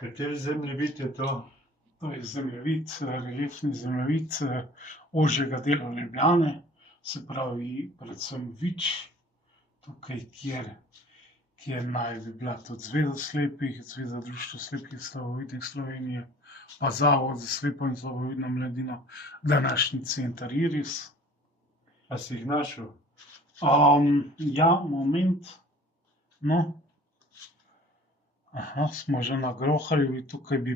Kateri zemljevid je to? To je zemljevid, reliefni zemljevid ožjega dela Ljubljane, se pravi predvsem Vič, tukaj, kjer naj bi bila tudi Zveza slepih, Zveza društev slepih in slabovidnih Slovenije, pa Zavod za slepo in slabovidno mladino, današnji center Iris. A si jih našel? Ja, moment. No. Aha, smo že na Groharjevi, tukaj bi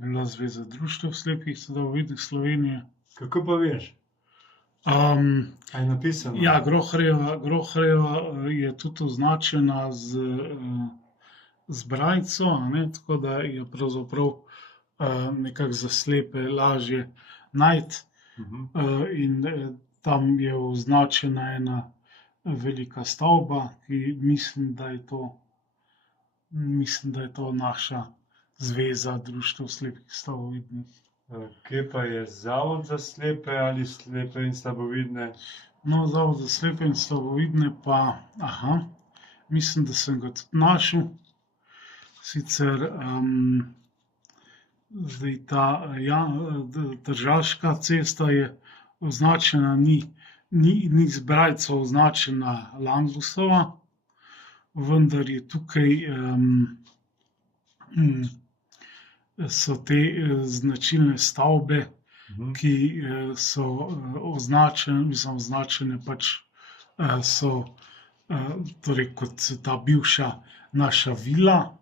bila Zveza društev slepih in slabovidnih Slovenije. Kako pa veš? A je napisano? Ja, Groharjeva je tudi označena z brajico, a ne, tako da je pravzaprav nekako za slepe lažje najti. In tam je označena ena velika stavba, ki mislim, da je to naša Zveza društev slepih in slabovidnih. Kje pa je Zavod za slepe ali slepe in slabovidne? No, Zavod za slepe in slabovidne pa, mislim, da sem ga tudi našel. Sicer zdaj ta Tržaška cesta je označena, ni z brajico označena Langusova, vendar je tukaj so te značilne stavbe, ki so označene pač so torej kot ta bivša naša vila,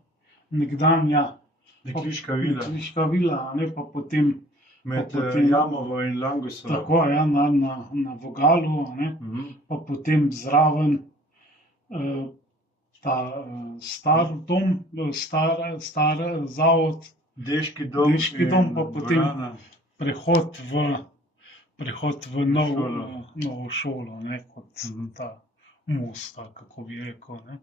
nekdanja dekliška vila, a ne, pa potem Med Jamovo in Langusovo. Tako, ja, na vogalu, a ne, pa potem zraven ta star dom, star zavod, Deški dom, pa potem prehod v novo šolo, ne, kot ta most, kako bi rekel, ne.